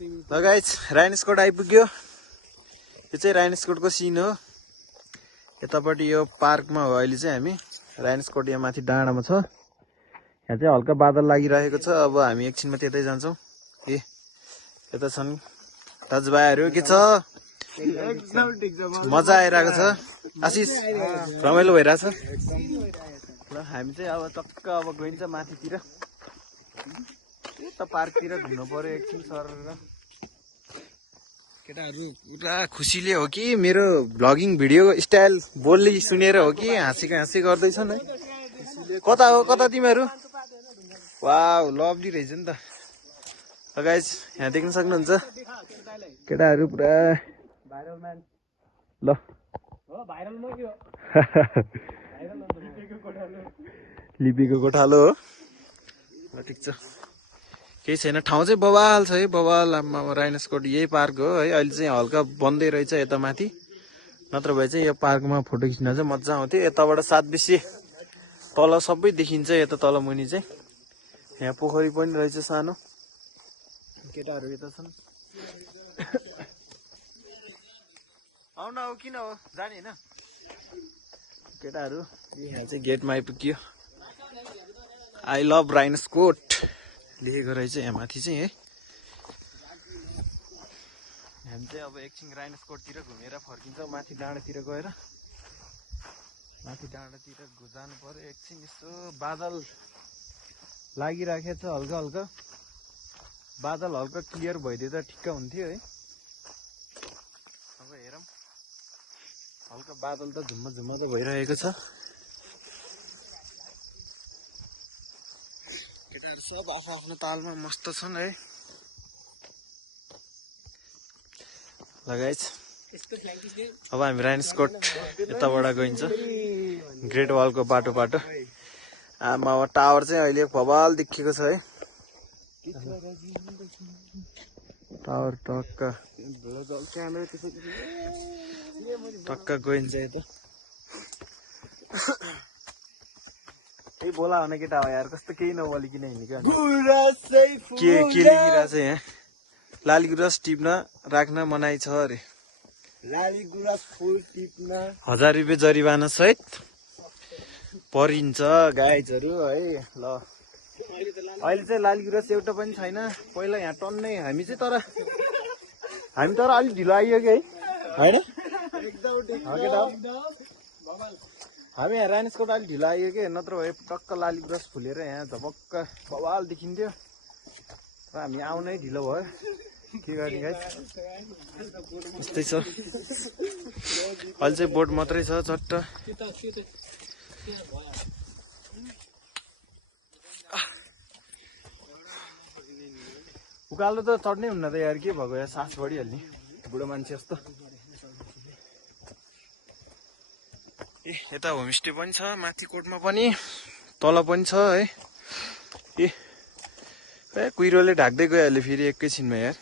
ल गाइस राइन्सकोट आइपुग्यो। यो चाहिँ राइन्सकोटको सिन हो। यतापट्टि यो पार्कमा हो अहिले चाहिँ हामी। राइन्सकोट यहाँ माथि डाँडामा छ। यहाँ चाहिँ हल्का बादल लागिरहेको छ। अब हामी एकछिनमा त्यतै जान्छौँ। ए यता छन् दाजुभाइहरू। के छ? मजा आइरहेको छ। आशिष रमाइलो भइरहेछ। ल हामी चाहिँ अब टक्क अब गइन्छ माथितिर। यता पार्कतिर घुम्नु पर्यो एकछिन सरेर। केटाहरू पुरा खुसीले हो कि मेरो भ्लगिङ भिडियो स्टाइल बोली सुनेर हो कि हाँसी गर्दैछन् है। कता हो कता तिमीहरू? वाउ लभली रहेछ नि त। गाइस यहाँ देख्न सक्नुहुन्छ केटाहरू पुरा ल लिपीको गोठालो हो। ल ठिक छ केही छैन। ठाउँ चाहिँ बवाल छ है। बवाल राइन्सकोट यही पार्क हो है। अहिले चाहिँ हल्का बन्दै रहेछ यता माथि। नत्र भए चाहिँ यो पार्कमा फोटो खिच्न चाहिँ मजा आउँथ्यो। यताबाट 7 बिसे तल सबै देखिन्छ। यता तल मुनि चाहिँ यहाँ पोखरी पनि रहेछ सानो। केटाहरू यता छन्। आउन हो किन हो जाने होइन केटाहरू। यहाँ चाहिँ गेटमा आइपुग्यो। आई लभ राइन्सकोट लेखेको रहेछ यहाँ माथि चाहिँ है। हामी चाहिँ अब एकछिन राइन्सकोटतिर घुमेर फर्किन्छौँ माथि डाँडातिर गएर। माथि डाँडातिर जानु पर्यो एकछिन। यसो बादल लागिराखेको छ हल्का हल्का। बादल हल्का क्लियर भइदियो त ठिक्क हुन्थ्यो है। अब हेरौँ हल्का बादल त झुम्म झुम्म त भइरहेको छ। केटाहरू सब आफ्नो आफ्नो तालमा मस्त छन् है। लगाइछ अब हामी राइन्सकोट यताबाट गइन्छ ग्रेट वालको बाटो। आमा टावर चाहिँ अहिले बवाल देखिएको छ है। टावर टक्क गइन्छ यता। केही बोला भने केटा हो यार। कस्तो केही नबोलिकन हिँडेको के लेखिरहेको छ यहाँ। लाली गुराँस टिप्न राख्न मनाइ छ अरे। लाली गुराँस फुल टिप्न 1000 रुपियाँ जरिवाना सहित परिन्छ गाइजहरू है। ल अहिले चाहिँ लाली गुराँस एउटा पनि छैन। पहिला यहाँ टन्नै हामी तर अलिक ढिलो आइयो कि है होइन। हामी यहाँ राइन्सकोट अलिक ढिलो आइयो कि। नत्र भए टक्क लाली गुराँस फुलेर यहाँ झपक्क बवाल देखिन्थ्यो। र हामी आउनै ढिलो भयो। के गर्ने गाइस यस्तै छ। अहिले चाहिँ बोट मात्रै छ चट्ट। उकालो त चढ्नै हुन्न त यार। के भएको यार सास बढिहाल्ने बुढो मान्छे जस्तो। ए यता होमस्टे पनि छ माथि कोटमा पनि तल पनि छ है। ए कुहिरोले ढाक्दै गइहाल्यो फेरि एकैछिनमा यार।